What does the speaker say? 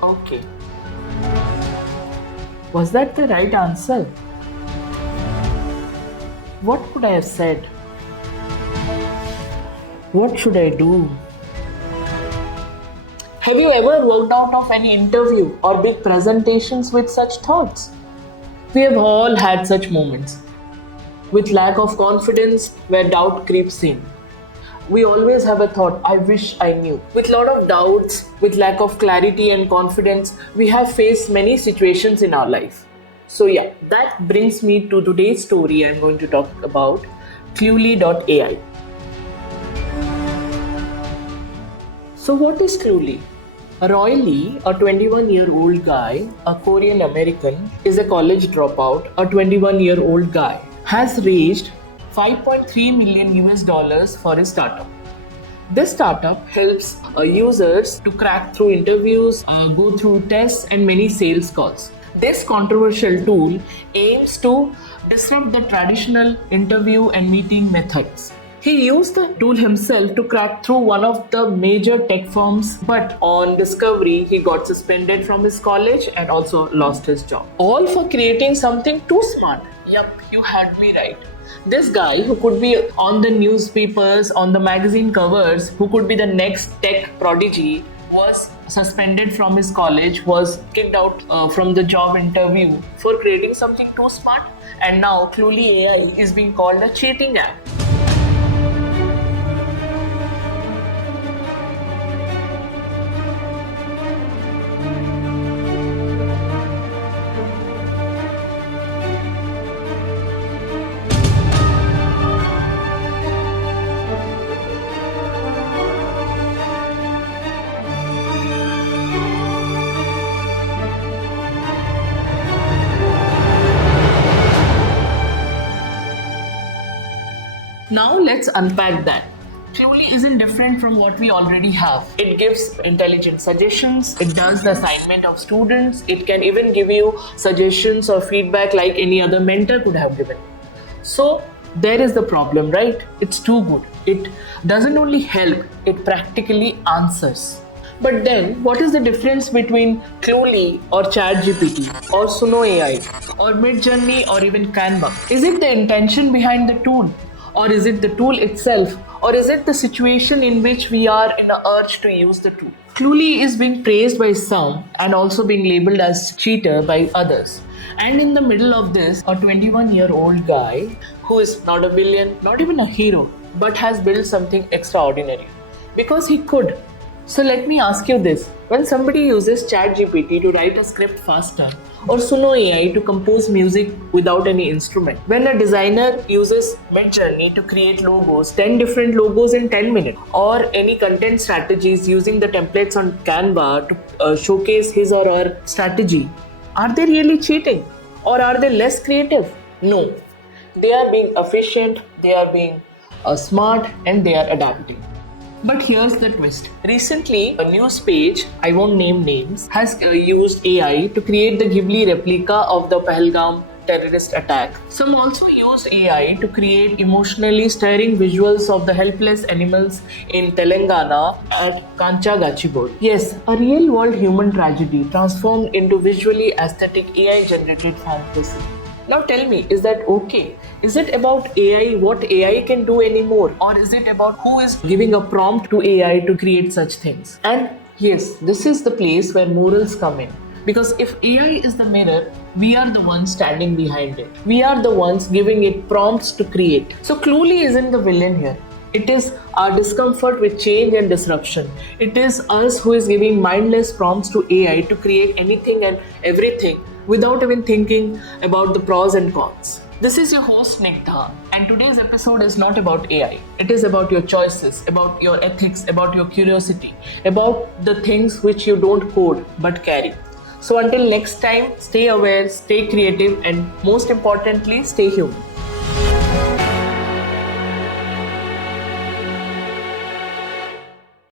Okay. Was that the right answer? What could I have said? What should I do? Have you ever walked out of any interview or big presentations with such thoughts? We have all had such moments. With lack of confidence, where doubt creeps in. We always have a thought, I wish I knew. With lot of doubts, with lack of clarity and confidence, we have faced many situations in our life. So yeah, that brings me to today's story. I'm going to talk about Cluely.ai. So what is Cluely? Roy Lee, a 21-year-old guy, a Korean American, is a college dropout, a 21-year-old guy, has raised 5.3 million US dollars for his startup. This startup helps users to crack through interviews, go through tests, and many sales calls. This controversial tool aims to disrupt the traditional interview and meeting methods. He used the tool himself to crack through one of the major tech firms, but on discovery, he got suspended from his college and also lost his job. All for creating something too smart. Yup, you had me right. This guy, who could be on the newspapers, on the magazine covers, who could be the next tech prodigy, was suspended from his college, was kicked out from the job interview for creating something too smart, and now Cluely AI is being called a cheating app. Now let's unpack that. Cluely isn't different from what we already have. It gives intelligent suggestions, it does the assignment of students, it can even give you suggestions or feedback like any other mentor could have given. So there is the problem, right? It's too good. It doesn't only help, it practically answers. But then, what is the difference between Cluely or ChatGPT or Suno AI or Midjourney or even Canva? Is it the intention behind the tool? Or is it the tool itself? Or is it the situation in which we are in a urge to use the tool? Cluely is being praised by some and also being labeled as cheater by others. And in the middle of this, a 21-year-old guy who is not a villain, not even a hero, but has built something extraordinary. Because he could. So let me ask you this. When somebody uses ChatGPT to write a script faster, or Suno AI to compose music without any instrument, when a designer uses Midjourney to create logos, 10 different logos in 10 minutes, or any content strategies using the templates on Canva to showcase his or her strategy, are they really cheating? Or are they less creative? No. They are being efficient, they are being smart, and they are adapting. But here's the twist. Recently, a news page, I won't name names, has used AI to create the Ghibli replica of the Pahalgam terrorist attack. Some also use AI to create emotionally stirring visuals of the helpless animals in Telangana at Kancha Gachibowli. Yes, a real world human tragedy transformed into visually aesthetic AI generated fantasy. Now tell me, is that okay? Is it about AI, what AI can do anymore? Or is it about who is giving a prompt to AI to create such things? And yes, this is the place where morals come in. Because if AI is the mirror, we are the ones standing behind it. We are the ones giving it prompts to create. So Cluely isn't the villain here. It is our discomfort with change and disruption. It is us who is giving mindless prompts to AI to create anything and everything without even thinking about the pros and cons. This is your host Nikta, and today's episode is not about AI. It is about your choices, about your ethics, about your curiosity, about the things which you don't code but carry. So until next time, stay aware, stay creative, and most importantly, stay human.